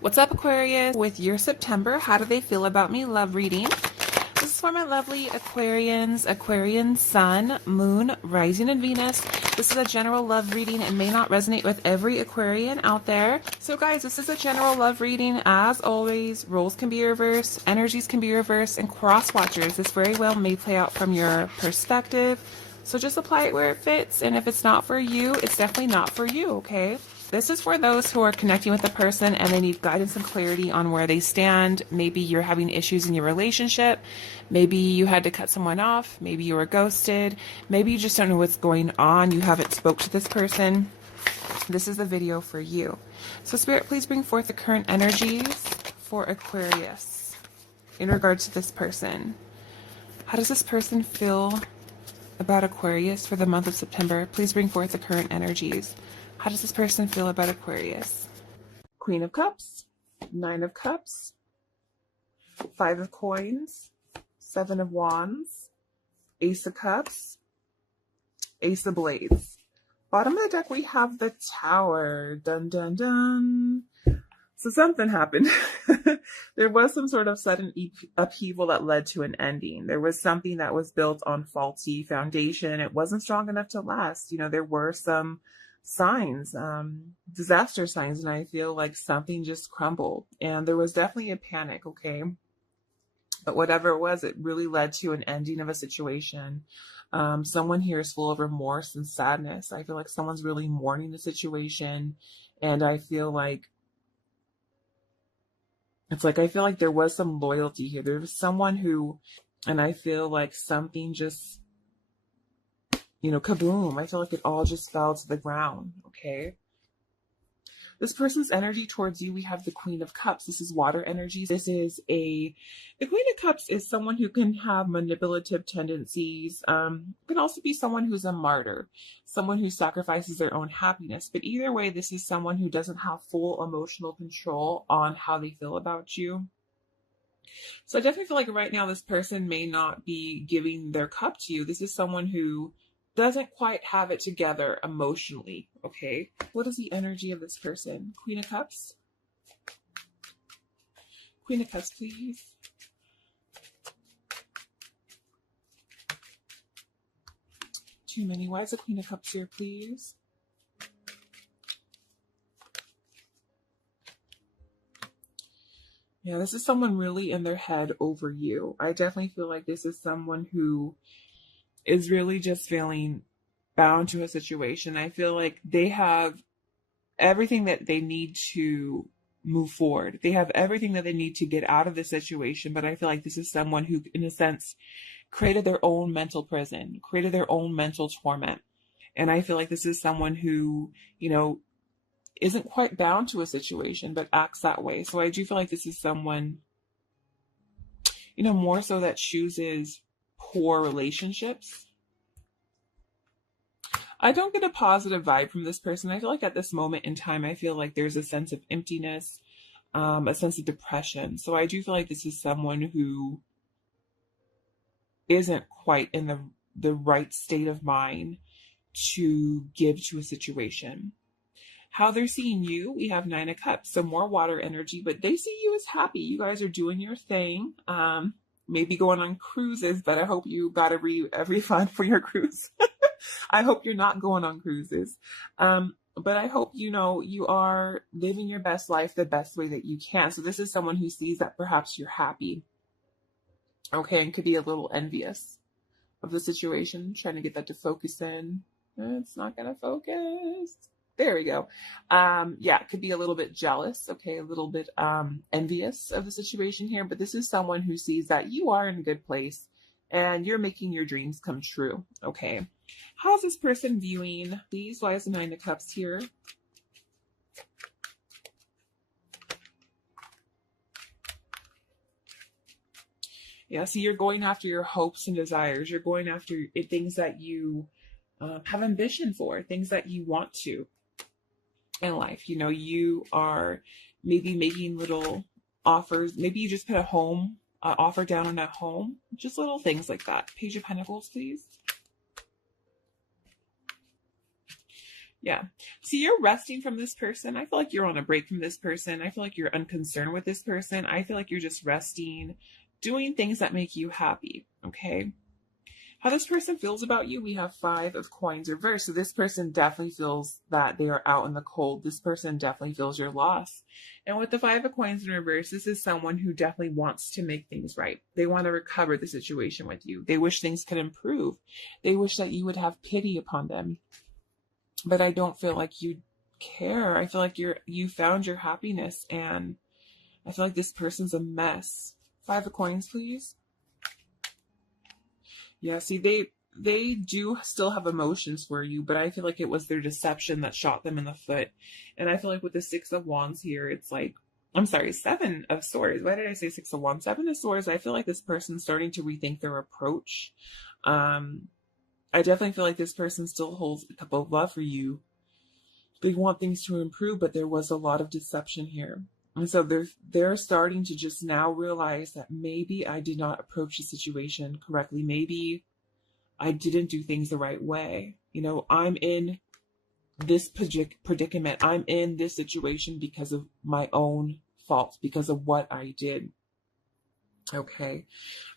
What's up, Aquarius? With your September, how do they feel about me? Love reading. This is for my lovely Aquarians, Aquarian Sun, Moon, Rising, and Venus. This is a general love reading and may not resonate with every Aquarian out there. So guys, this is a general love reading. As always, roles can be reversed, energies can be reversed, and cross watchers. This very well may play out from your perspective. So just apply it where it fits. And if it's not for you, it's definitely not for you, okay? This is for those who are connecting with a person and they need guidance and clarity on where they stand. Maybe you're having issues in your relationship. Maybe you had to cut someone off. Maybe you were ghosted. Maybe you just don't know what's going on. You haven't spoke to this person. This is the video for you. So Spirit, please bring forth the current energies for Aquarius in regards to this person. How does this person feel about Aquarius for the month of September? Please bring forth the current energies. How does this person feel about Aquarius? Queen of Cups, Nine of Cups, Five of Coins, Seven of Wands, Ace of Cups, Ace of Blades. Bottom of the deck, we have the Tower. Dun, dun, dun. So something happened. There was some sort of sudden upheaval that led to an ending. There was something that was built on faulty foundation. It wasn't strong enough to last. You know, there were some signs, disaster signs, and I feel like something just crumbled. And there was definitely a panic, okay? But whatever it was, it really led to an ending of a situation. Someone here is full of remorse and sadness. I feel like someone's really mourning the situation. And I feel like I feel like there was some loyalty here. There was someone who, and I feel like something just, you know, kaboom. I feel like it all just fell to the ground, okay? This person's energy towards you, we have the Queen of Cups. This is water energy. The Queen of Cups is someone who can have manipulative tendencies. Can also be someone who's a martyr, someone who sacrifices their own happiness. But either way, this is someone who doesn't have full emotional control on how they feel about you. So I definitely feel like right now this person may not be giving their cup to you. This is someone who doesn't quite have it together emotionally, okay? What is the energy of this person? Queen of Cups? Queen of Cups, please. Too many. Why is the Queen of Cups here, please? Yeah, this is someone really in their head over you. I definitely feel like this is someone who is really just feeling bound to a situation. I feel like they have everything that they need to move forward. They have everything that they need to get out of the situation, but I feel like this is someone who, in a sense, created their own mental prison, created their own mental torment. And I feel like this is someone who, you know, isn't quite bound to a situation, but acts that way. So I do feel like this is someone, you know, more so that chooses poor relationships. I don't get a positive vibe from this person. I feel like at this moment in time, I feel like there's a sense of emptiness, a sense of depression. So I do feel like this is someone who isn't quite in the right state of mind to give to a situation. How they're seeing you, we have Nine of Cups, so more water energy, but they see you as happy. You guys are doing your thing. Maybe going on cruises, but I hope you got a refund for your cruise. I hope you're not going on cruises. But I hope, you know, you are living your best life the best way that you can. So this is someone who sees that perhaps you're happy. Okay, and could be a little envious of the situation, trying to get that to focus in. It's not going to focus. There we go. Yeah, it could be a little bit jealous, okay, a little bit envious of the situation here, but this is someone who sees that you are in a good place and you're making your dreams come true, okay? How's this person viewing these? Why is the Nine of Cups here? Yeah, see, you're going after your hopes and desires. You're going after things that you have ambition for, things that you want to in life. You know, you are maybe making little offers. Maybe you just put a home offer down on a home. Just little things like that. Page of Pentacles, please. Yeah. See, you're resting from this person. I feel like you're on a break from this person. I feel like you're unconcerned with this person. I feel like you're just resting, doing things that make you happy. Okay. How this person feels about you, we have 5 of coins reversed. So this person definitely feels that they are out in the cold. This person definitely feels your loss. And with the 5 of coins in reverse, this is someone who definitely wants to make things right. They want to recover the situation with you. They wish things could improve. They wish that you would have pity upon them. But I don't feel like you care. I feel like you found your happiness, and I feel like this person's a mess. 5 of coins, please. Yeah, see, they do still have emotions for you, but I feel like it was their deception that shot them in the foot. And I feel like with the 6 of Wands here, it's like, I'm sorry, 7 of Swords. Why did I say 6 of Wands? 7 of Swords, I feel like this person's starting to rethink their approach. I definitely feel like this person still holds a cup of love for you. They want things to improve, but there was a lot of deception here. And so they're starting to just now realize that maybe I did not approach the situation correctly. Maybe I didn't do things the right way. You know, I'm in this predicament. I'm in this situation because of my own fault, because of what I did. Okay.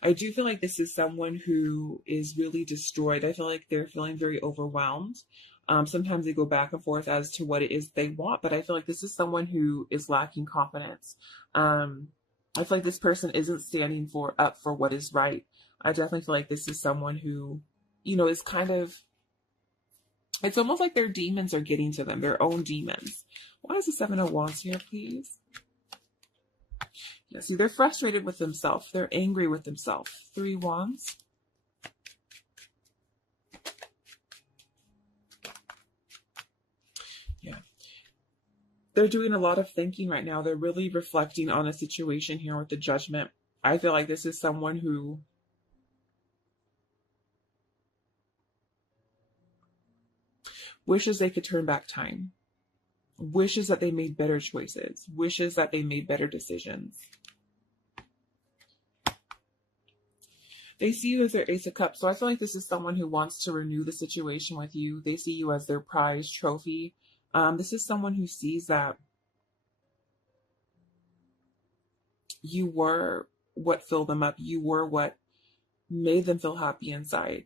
I do feel like this is someone who is really destroyed. I feel like they're feeling very overwhelmed. Sometimes they go back and forth as to what it is they want, but I feel like this is someone who is lacking confidence. I feel like this person isn't standing up for what is right. I definitely feel like this is someone who, you know, is kind of, it's almost like their demons are getting to them, their own demons. Why is the 7 of Wands here, please? Yeah, see, they're frustrated with themselves. They're angry with themselves. 3 Wands. Yeah. They're doing a lot of thinking right now. They're really reflecting on a situation here with the Judgment. I feel like this is someone who wishes they could turn back time. Wishes that they made better choices. Wishes that they made better decisions. They see you as their Ace of Cups. So I feel like this is someone who wants to renew the situation with you. They see you as their prize trophy. This is someone who sees that you were what filled them up. You were what made them feel happy inside.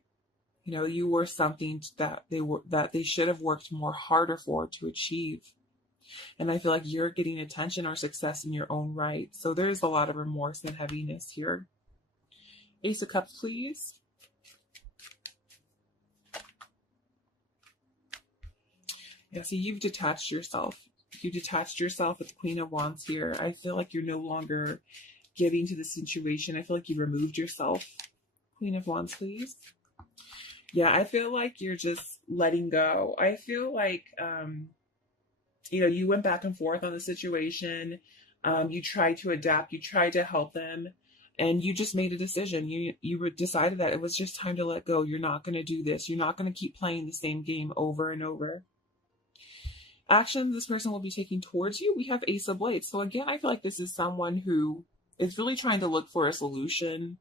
You know, you were something that they should have worked more harder for to achieve. And I feel like you're getting attention or success in your own right. So there's a lot of remorse and heaviness here. Ace of Cups, please. Yeah, see, you've detached yourself. You detached yourself with the Queen of Wands here. I feel like you're no longer giving to the situation. I feel like you removed yourself. Queen of Wands, please. Yeah, I feel like you're just letting go. I feel like, you know, you went back and forth on the situation. You tried to adapt. You tried to help them. And you just made a decision. You decided that it was just time to let go. You're not going to do this. You're not going to keep playing the same game over and over. Action this person will be taking towards you. We have Ace of Blades. So again, I feel like this is someone who is really trying to look for a solution.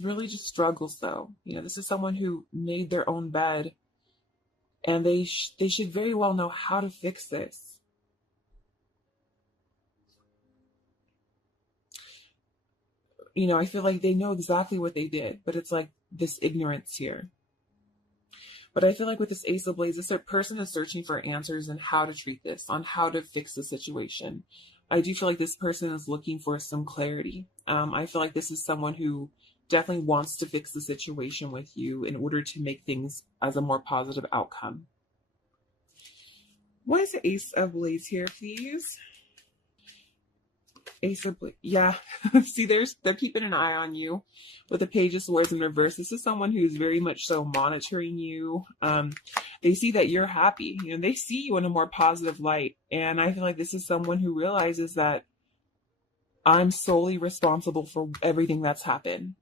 Really just struggles though. You know, this is someone who made their own bed, and they should very well know how to fix this. You know, I feel like they know exactly what they did, but it's like this ignorance here. But I feel like with this Ace of Blades, this person is searching for answers on how to treat this, on how to fix the situation. I do feel like this person is looking for some clarity. I feel like this is someone who definitely wants to fix the situation with you in order to make things as a more positive outcome. What is the Ace of Blades here, please? Ace of Blades. Yeah. See, they're keeping an eye on you with the Page of Swords in reverse. This is someone who's very much so monitoring you. They see that you're happy. You know, they see you in a more positive light. And I feel like this is someone who realizes that I'm solely responsible for everything that's happened.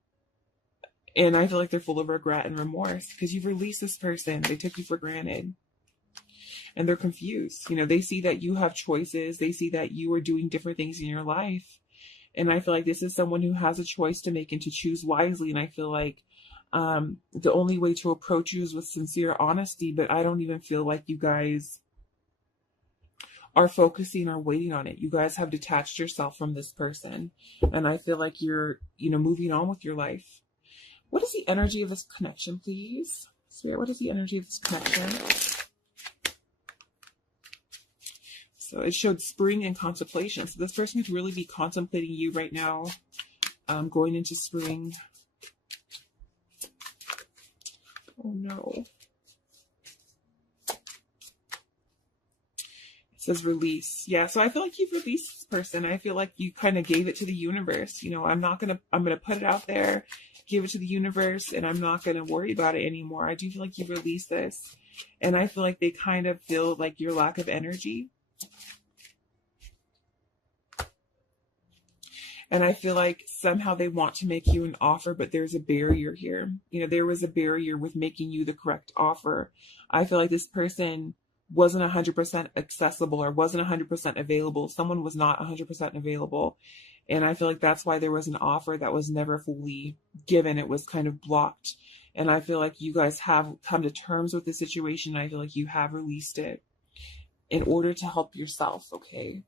And I feel like they're full of regret and remorse because you've released this person. They took you for granted. And they're confused. You know, they see that you have choices. They see that you are doing different things in your life. And I feel like this is someone who has a choice to make and to choose wisely. And I feel like The only way to approach you is with sincere honesty, but I don't even feel like you guys are focusing or waiting on it. You guys have detached yourself from this person, and I feel like you're, moving on with your life. What is the energy of this connection, please? Spirit, what is the energy of this connection? So it showed spring and contemplation. So this person could really be contemplating you right now, going into spring. Oh no. It says release. Yeah, so I feel like you've released this person. I feel like you kind of gave it to the universe. I'm gonna put it out there, give it to the universe, and I'm not gonna worry about it anymore. I do feel like you've released this. And I feel like they kind of feel like your lack of energy. And I feel like somehow they want to make you an offer, but there's a barrier here. There was a barrier with making you the correct offer. I feel like this person wasn't 100% accessible or wasn't 100% available. Someone was not 100% available. And I feel like that's why there was an offer that was never fully given. It was kind of blocked. And I feel like you guys have come to terms with the situation. I feel like you have released it in order to help yourself, okay?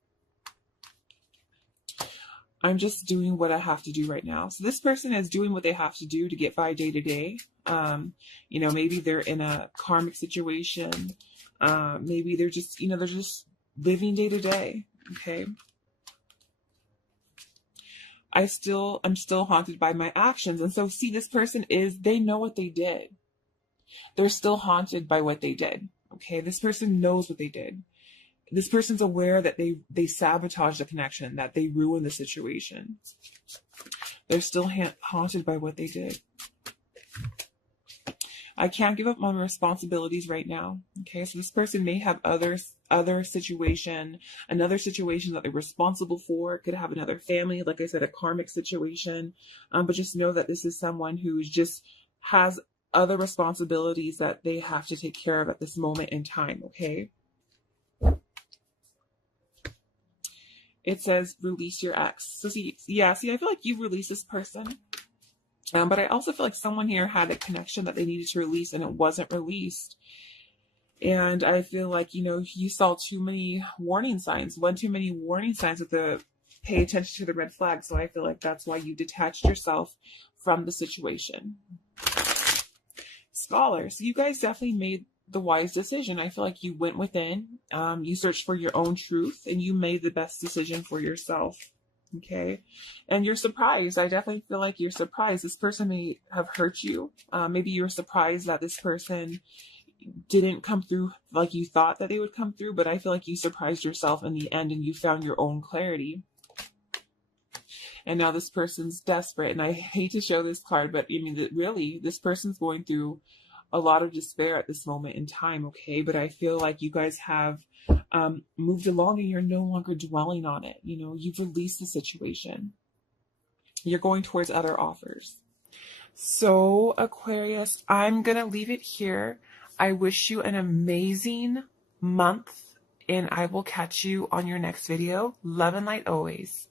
I'm just doing what I have to do right now. So this person is doing what they have to do to get by day to day. Maybe they're in a karmic situation. Maybe they're just, they're just living day to day. Okay. I'm still haunted by my actions. And so see, this person they know what they did. They're still haunted by what they did. Okay. This person knows what they did. This person's aware that they sabotaged the connection, that they ruined the situation. They're still haunted by what they did. I can't give up my responsibilities right now. Okay, so this person may have another situation that they're responsible for. It could have another family, like I said, a karmic situation. But just know that this is someone who just has other responsibilities that they have to take care of at this moment in time. Okay. It says release your ex. So see, I feel like you've released this person. But I also feel like someone here had a connection that they needed to release and it wasn't released. And I feel like, you saw too many warning signs, one too many warning signs with the pay attention to the red flag. So I feel like that's why you detached yourself from the situation. Scholar. So you guys definitely made the wise decision. I feel like you went within, you searched for your own truth, and you made the best decision for yourself. Okay. And you're surprised. I definitely feel like you're surprised. This person may have hurt you. Maybe you're surprised that this person didn't come through like you thought that they would come through, but I feel like you surprised yourself in the end and you found your own clarity. And now this person's desperate. And I hate to show this card, but really, this person's going through a lot of despair at this moment in time, okay? But I feel like you guys have moved along and you're no longer dwelling on it. You've released the situation. You're going towards other offers. So, Aquarius, I'm going to leave it here. I wish you an amazing month, and I will catch you on your next video. Love and light always.